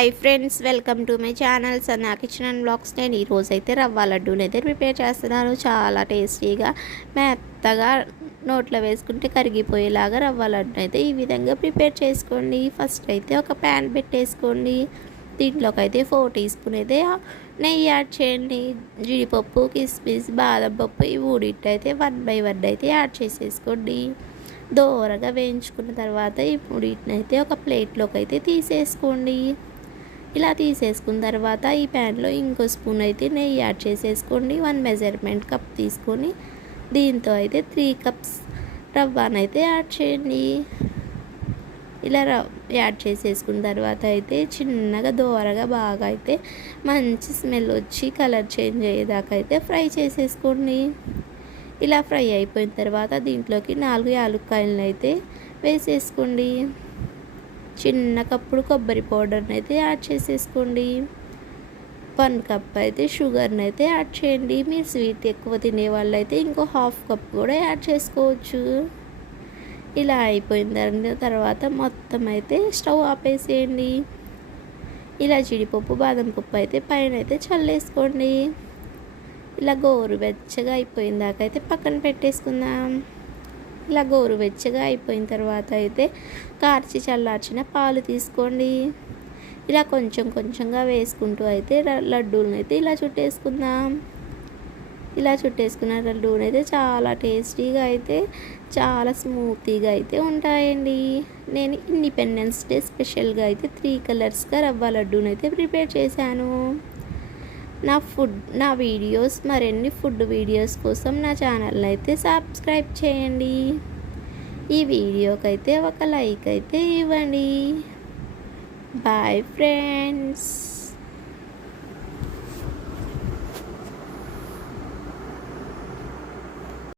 Hi friends, welcome to my channel Sanna kitchen and blogs. నేను ఈరోజైతే రవ్వ లడ్డూని అయితే ప్రిపేర్ చేస్తున్నాను. చాలా టేస్టీగా మెత్తగా నోట్లో వేసుకుంటే కరిగిపోయేలాగా రవ్వ లడ్డు అయితే ఈ విధంగా ప్రిపేర్ చేసుకోండి. ఫస్ట్ అయితే ఒక ప్యాన్ పెట్టేసుకోండి. దీంట్లోకి అయితే 4 టీ స్పూన్ అయితే నెయ్యి యాడ్ చేయండి. జీడిపప్పు, కిస్మిస్, బాదం పప్పు ఈ మూడింటి 1 బై 1 అయితే యాడ్ చేసేసుకోండి. దోరగా వేయించుకున్న తర్వాత ఈ మూడింటిని అయితే ఒక ప్లేట్లోకి అయితే తీసేసుకోండి. ఇలా తీసేసుకున్న తర్వాత ఈ ప్యాన్లో ఇంకో స్పూన్ అయితే నెయ్యి యాడ్ చేసేసుకోండి. 1 మెజర్మెంట్ కప్ తీసుకొని దీంతో అయితే 3 కప్స్ రవ్వనైతే యాడ్ చేయండి. ఇలా యాడ్ చేసేసుకున్న తర్వాత అయితే చిన్నగా దోరగా బాగా అయితే మంచి స్మెల్ వచ్చి కలర్ చేంజ్ అయ్యేదాకా అయితే ఫ్రై చేసేసుకోండి. ఇలా ఫ్రై అయిపోయిన తర్వాత దీంట్లోకి 4 యాలక్కాయలను అయితే వేసేసుకోండి. చిన్న కప్పుడు కొబ్బరి పౌడర్ని అయితే యాడ్ చేసేసుకోండి. 1 కప్ అయితే షుగర్ని అయితే యాడ్ చేయండి. మీరు స్వీట్ ఎక్కువ తినే వాళ్ళైతే ఇంకో 1/2 కప్ కూడా యాడ్ చేసుకోవచ్చు. ఇలా అయిపోయిన తర్వాత మొత్తం అయితే స్టవ్ ఆపేసేయండి. ఇలా జీడిపప్పు, బాదం పప్పు అయితే పైన అయితే చల్లేసుకోండి. ఇలా గోరువెచ్చగా అయిపోయిన దాకా అయితే పక్కన పెట్టేసుకుందాం. ఇలా గోరువెచ్చగా అయిపోయిన తర్వాత అయితే కార్చి చల్లార్చిన పాలు తీసుకోండి. ఇలా కొంచెం కొంచెంగా వేసుకుంటూ అయితే లడ్డూలను అయితే ఇలా చుట్టేసుకుందాం. ఇలా చుట్టేసుకున్న లడ్డూలు అయితే చాలా టేస్టీగా అయితే చాలా స్మూతీగా అయితే ఉంటాయండి. నేను ఇండిపెండెన్స్ డే స్పెషల్గా అయితే 3 కలర్స్గా రవ్వ లడ్డూని అయితే ప్రిపేర్ చేశాను. నా వీడియోస్ మరిన్ని ఫుడ్ వీడియోస్ కోసం నా ఛానల్ని అయితే సబ్స్క్రైబ్ చేయండి. ఈ వీడియోకి అయితే ఒక లైక్ అయితే ఇవ్వండి. Bye friends.